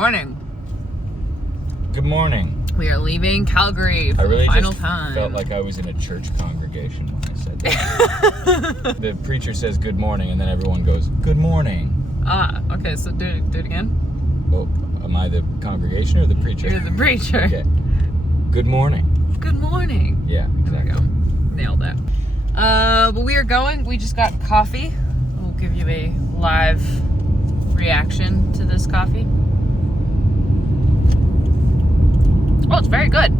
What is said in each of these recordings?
morning. Good morning. We are leaving Calgary for the final time. I felt like I was in a church congregation when I said that. The preacher says good morning, and then everyone goes, good morning. Okay, so do it again. Oh, am I the congregation or the preacher? You're the preacher. Okay. Good morning. Good morning. Yeah, exactly. There we go. Nailed it. But we are going. We just got coffee. We'll give you a live reaction to this coffee. Oh, it's very good.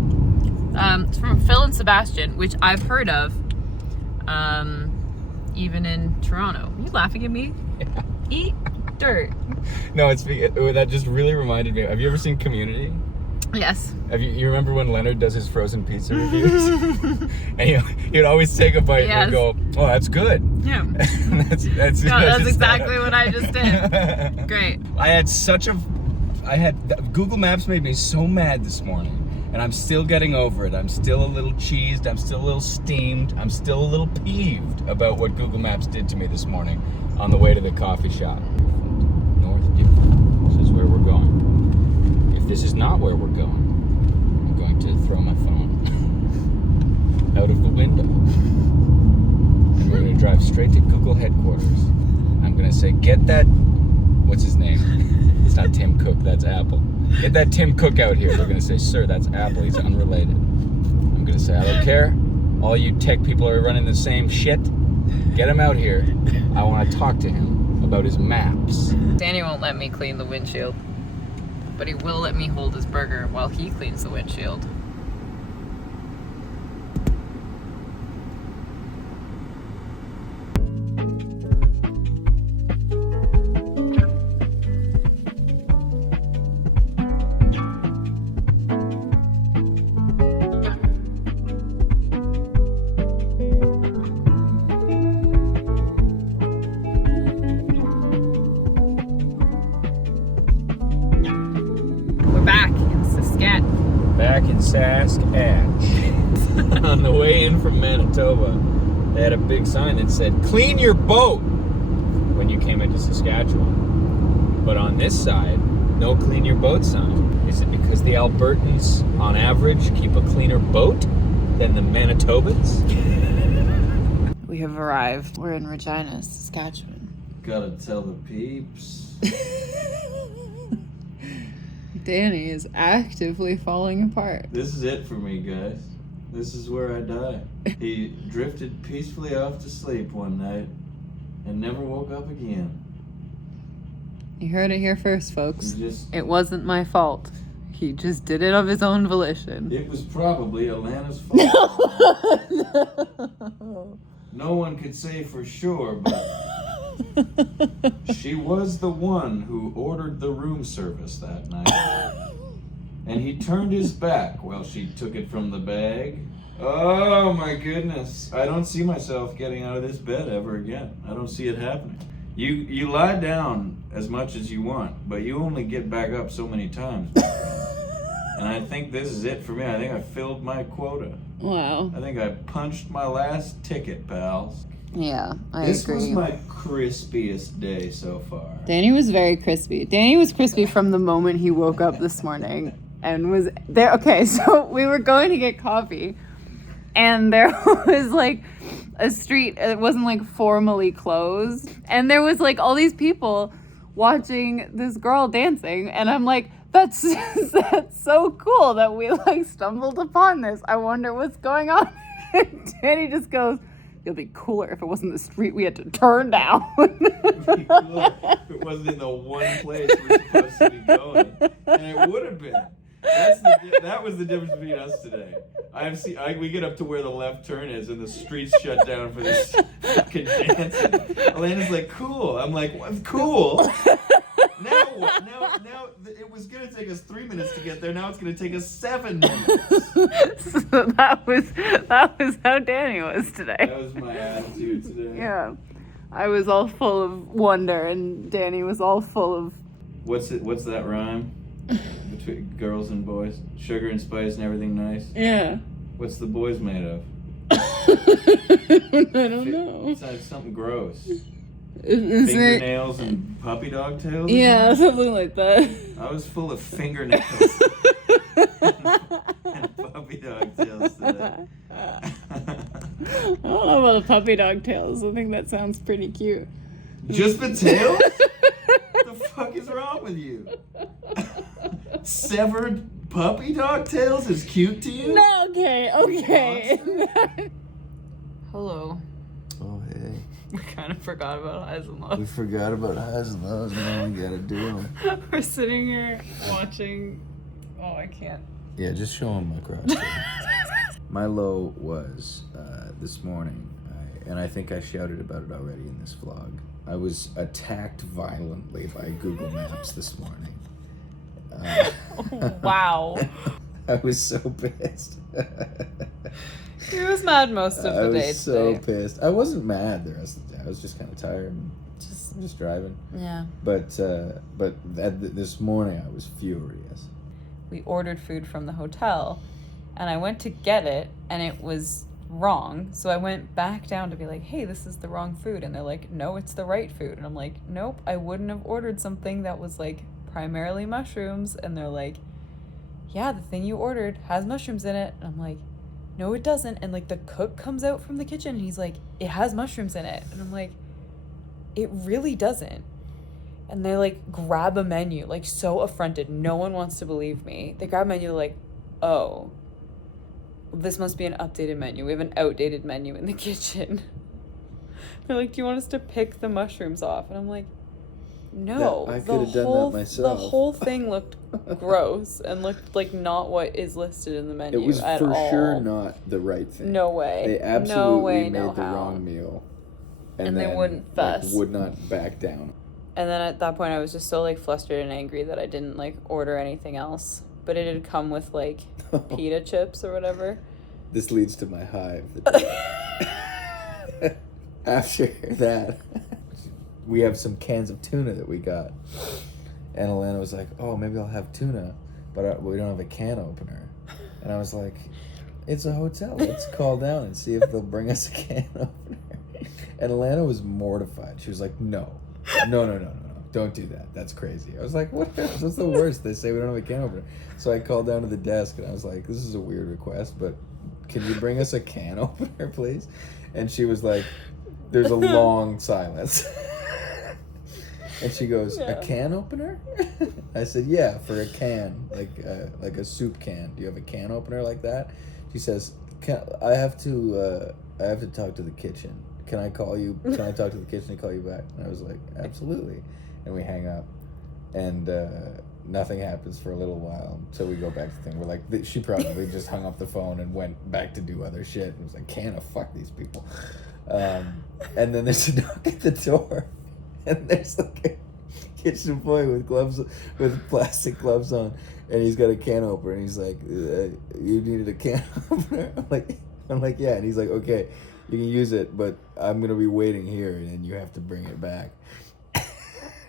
It's from Phil and Sebastian, which I've heard of, even in Toronto. Are you laughing at me? Yeah. Eat dirt. No, that just really reminded me. Have you ever seen Community? Yes. You remember when Leonard does his frozen pizza reviews? And he'd always take a bite and go, oh, that's good. Yeah. that's exactly what I just did. Great. Google Maps made me so mad this morning, and I'm still getting over it. I'm still a little cheesed. I'm still a little steamed. I'm still a little peeved about what Google Maps did to me this morning on the way to the coffee shop. North Beaufort. This is where we're going. If this is not where we're going, I'm going to throw my phone out of the window. And we're going to drive straight to Google headquarters. I'm going to say, get that, what's his name? It's not Tim Cook, that's Apple. Get that Tim Cook out here. They're going to say, sir, that's Apple. He's unrelated. I'm going to say, I don't care. All you tech people are running the same shit. Get him out here. I want to talk to him about his maps. Danny won't let me clean the windshield, but he will let me hold his burger while he cleans the windshield. Back in Saskatchewan. On the way in from Manitoba, they had a big sign that said, clean your boat, when you came into Saskatchewan. But on this side, no clean your boat sign. Is it because the Albertans, on average, keep a cleaner boat than the Manitobans? We have arrived. We're in Regina, Saskatchewan. Gotta tell the peeps. Danny is actively falling apart. This is it for me, guys. This is where I die. He drifted peacefully off to sleep one night and never woke up again. You heard it here first, folks. It wasn't my fault. He just did it of his own volition. It was probably Alana's fault. No one could say for sure, but she was the one who ordered the room service that night. And he turned his back while she took it from the bag. Oh my goodness. I don't see myself getting out of this bed ever again. I don't see it happening. You lie down as much as you want, but you only get back up so many times. And I think this is it for me. I think I filled my quota. Wow. I think I punched my last ticket, pals. Yeah, I agree. This was my crispiest day so far. Danny was very crispy. Danny was crispy from the moment he woke up this morning and was there. Okay, so we were going to get coffee, and there was like a street. It wasn't like formally closed, and there was like all these people watching this girl dancing, and I'm like, that's so cool that we like stumbled upon this. I wonder what's going on. And Danny just goes, it'd be cooler if it wasn't the street we had to turn down. It'd be cooler if it wasn't in the one place we're supposed to be going. And it would have been. That was the difference between us today. We get up to where the left turn is, and the street's shut down for this fucking dancing. Elena's like, cool. I'm like, what's cool? Now what? Now it was going to take us 3 minutes to get there. Now it's going to take us 7 minutes. So that was how Danny was today. That was my attitude today. Yeah. I was all full of wonder, and Danny was all full of... What's that rhyme? Between girls and boys? Sugar and spice and everything nice? Yeah. What's the boys made of? I don't know. It's something gross. Isn't it? Fingernails and puppy dog tails? Yeah, something like that. I was full of fingernails and puppy dog tails today. I don't know about the puppy dog tails. I think that sounds pretty cute. Just the tails? What the fuck is wrong with you? Severed puppy dog tails is cute to you? No, okay. Hello. Oh, hey. We kind of forgot about highs and lows. We forgot about highs and lows. Now we gotta do them. We're sitting here watching. Oh, I can't. Yeah, just show them my crotch. My low was this morning, and I think I shouted about it already in this vlog. I was attacked violently by Google Maps this morning. Wow. I was so pissed. He was mad most of the day. I was so pissed. I wasn't mad the rest of the day. I was just kind of tired. Just driving. Yeah. But this morning I was furious. We ordered food from the hotel, and I went to get it, and it was wrong. So I went back down to be like, hey, this is the wrong food. And they're like, no, it's the right food. And I'm like, nope, I wouldn't have ordered something that was like primarily mushrooms. And they're like, yeah, the thing you ordered has mushrooms in it. And I'm like, no, it doesn't. And like the cook comes out from the kitchen and he's like, it has mushrooms in it. And I'm like, it really doesn't. And they like grab a menu, like so affronted. No one wants to believe me. They grab a menu like, oh, this must be an updated menu. We have an outdated menu in the kitchen. They're like, do you want us to pick the mushrooms off? And I'm like, no. I could have done that myself. The whole thing looked gross and looked like not what is listed in the menu. It was at for all. sure not the right thing. No way. They absolutely made the wrong meal. And then, they wouldn't fuss. Like, would not back down. And then at that point I was just so like flustered and angry that I didn't like order anything else. But it had come with like pita chips or whatever. This leads to my high of the day. After that, we have some cans of tuna that we got. And Alana was like, oh, maybe I'll have tuna, but we don't have a can opener. And I was like, it's a hotel. Let's call down and see if they'll bring us a can opener. And Alana was mortified. She was like, no, don't do that. That's crazy. I was like, what's the worst? They say we don't have a can opener. So I called down to the desk and I was like, this is a weird request, but can you bring us a can opener, please? And she was like, there's a long silence. And she goes, a can opener? I said, yeah, for a can, like a soup can. Do you have a can opener like that? She says, I have to talk to the kitchen. Can I talk to the kitchen and call you back? And I was like, absolutely. And we hang up, and nothing happens for a little while until we go back to the thing. We're like, she probably just hung up the phone and went back to do other shit. And was like, fuck these people. And then there's a knock at the door, and there's like a kitchen boy with plastic gloves on, and he's got a can opener, and he's like, you needed a can opener? I'm like, yeah. And he's like, okay, you can use it, but I'm gonna be waiting here, and you have to bring it back.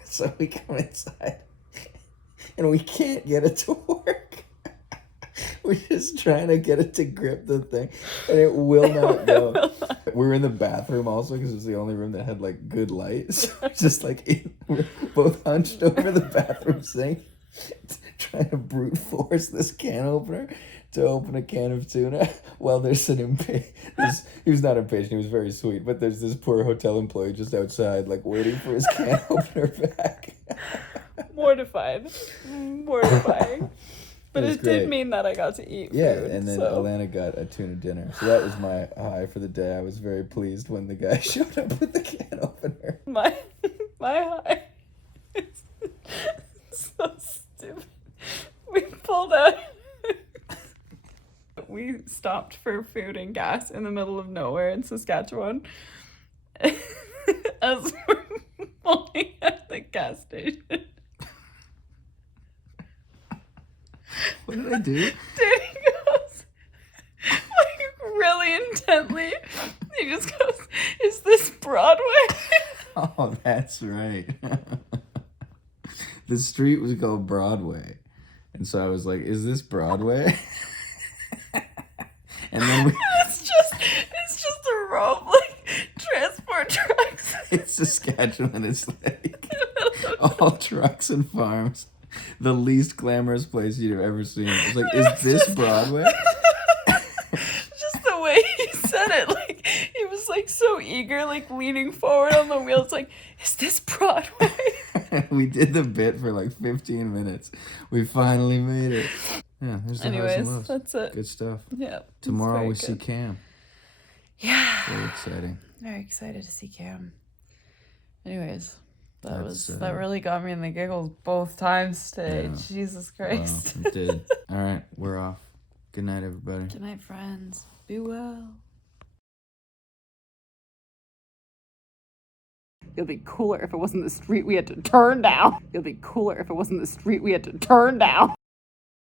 So we come inside, and we can't get it to work. We're just trying to get it to grip the thing, and it will not go. We're in the bathroom also because it's the only room that had like good light. So it's just like we're both hunched over the bathroom sink, trying to brute force this can opener to open a can of tuna. Well, there's an he was not impatient, he was very sweet, but there's this poor hotel employee just outside, like waiting for his can opener back. Mortifying. But it did mean that I got to eat food. Yeah, and then Alana got a tuna dinner. So that was my high for the day. I was very pleased when the guy showed up with the can opener. My high is so stupid. We pulled out. We stopped for food and gas in the middle of nowhere in Saskatchewan. As we're pulling at the gas station. What did I do? Danny goes, like, really intently. He just goes, is this Broadway? Oh, that's right. The street was called Broadway. And so I was like, is this Broadway? And then it's just a row of, like, transport trucks. It's Saskatchewan. It's like all trucks and farms. The least glamorous place you've ever seen. It's like, is this Broadway? Just the way he said it, like he was like so eager, like leaning forward on the wheels, like, is this Broadway? We did the bit for like 15 minutes. We finally made it. Yeah, there's the House of Loves. That's it. Good stuff. Yeah. Tomorrow we see Cam. Yeah. Very exciting. Very excited to see Cam. Anyways, that really got me in the giggles both times today. Yeah. Jesus Christ. Well, it did. All right, we're off. Good night, everybody. Good night, friends. Be well. It'll be cooler if it wasn't the street we had to turn down. It'll be cooler if it wasn't the street we had to turn down.